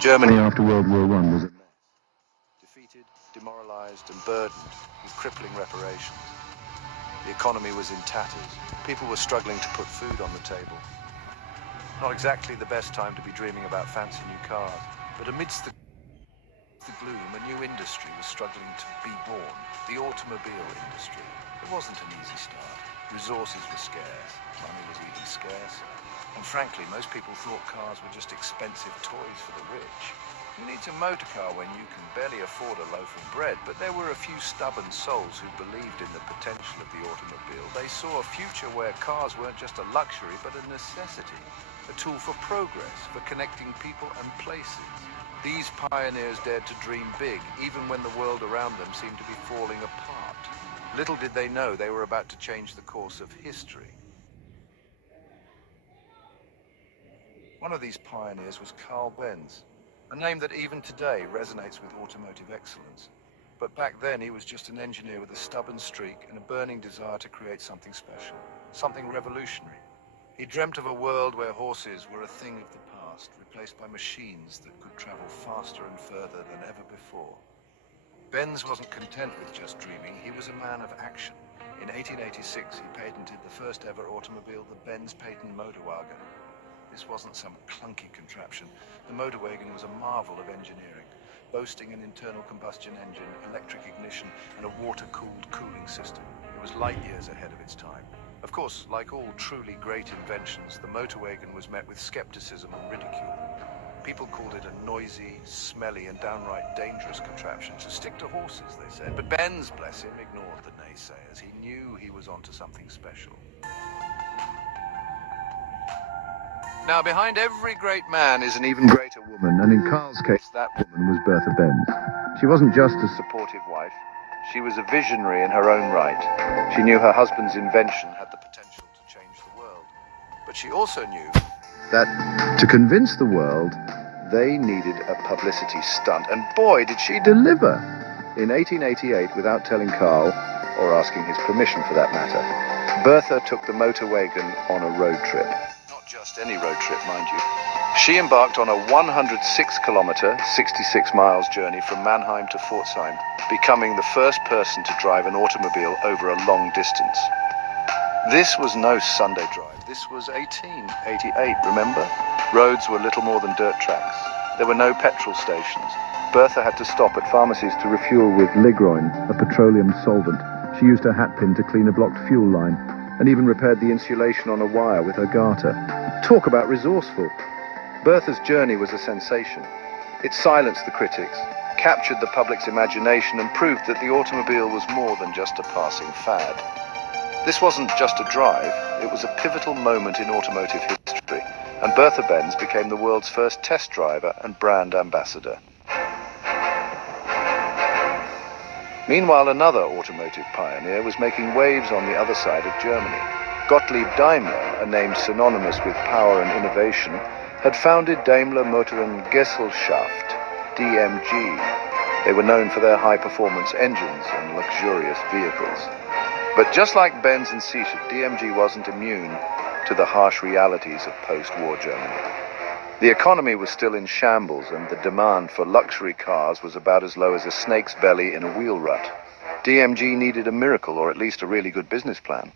Germany after World War I was a mess. Defeated, demoralized and burdened with crippling reparations. The economy was in tatters. People were struggling to put food on the table. Not exactly the best time to be dreaming about fancy new cars, but amidst the gloom, a new industry was struggling to be born, the automobile industry. It wasn't an easy start. Resources were scarce, money was even scarcer. And frankly, most people thought cars were just expensive toys for the rich. Who needs a motor car when you can barely afford a loaf of bread? But there were a few stubborn souls who believed in the potential of the automobile. They saw a future where cars weren't just a luxury, but a necessity, a tool for progress, for connecting people and places. These pioneers dared to dream big, even when the world around them seemed to be falling apart. Little did they know they were about to change the course of history. One of these pioneers was Karl Benz, a name that even today resonates with automotive excellence. But back then he was just an engineer with a stubborn streak and a burning desire to create something special, something revolutionary. He dreamt of a world where horses were a thing of the past, replaced by machines that could travel faster and further than ever before. Benz wasn't content with just dreaming, he was a man of action. In 1886, he patented the first ever automobile, the Benz Patent Motorwagen. This wasn't some clunky contraption. The Motorwagen was a marvel of engineering, boasting an internal combustion engine, electric ignition, and a water-cooled cooling system. It was light years ahead of its time. Of course, like all truly great inventions, the Motorwagen was met with skepticism and ridicule. People called it a noisy, smelly, and downright dangerous contraption. To stick to horses, they said. But Benz, bless him, ignored the naysayers. He knew he was onto something special. Now, behind every great man is an even greater woman, and in Karl's case, that woman was Bertha Benz. She wasn't just a supportive wife. She was a visionary in her own right. She knew her husband's invention had the potential to change the world. But she also knew that to convince the world, they needed a publicity stunt. And boy, did she deliver! In 1888, without telling Karl, or asking his permission for that matter, Bertha took the Motorwagen on a road trip. Not just any road trip, mind you. She embarked on a 106-kilometer, 66 miles journey from Mannheim to Pforzheim, becoming the first person to drive an automobile over a long distance. This was no Sunday drive. This was 1888, remember? Roads were little more than dirt tracks. There were no petrol stations. Bertha had to stop at pharmacies to refuel with Ligroin, a petroleum solvent. She used her hatpin to clean a blocked fuel line, and even repaired the insulation on a wire with her garter. Talk about resourceful. Bertha's journey was a sensation. It silenced the critics, captured the public's imagination, and proved that the automobile was more than just a passing fad. This wasn't just a drive, it was a pivotal moment in automotive history, and Bertha Benz became the world's first test driver and brand ambassador. Meanwhile, another automotive pioneer was making waves on the other side of Germany. Gottlieb Daimler, a name synonymous with power and innovation, had founded Daimler Motor and Gesellschaft, DMG. They were known for their high-performance engines and luxurious vehicles. But just like Benz and Seated, DMG wasn't immune to the harsh realities of post-war Germany. The economy was still in shambles, and the demand for luxury cars was about as low as a snake's belly in a wheel rut. DMG needed a miracle, or at least a really good business plan.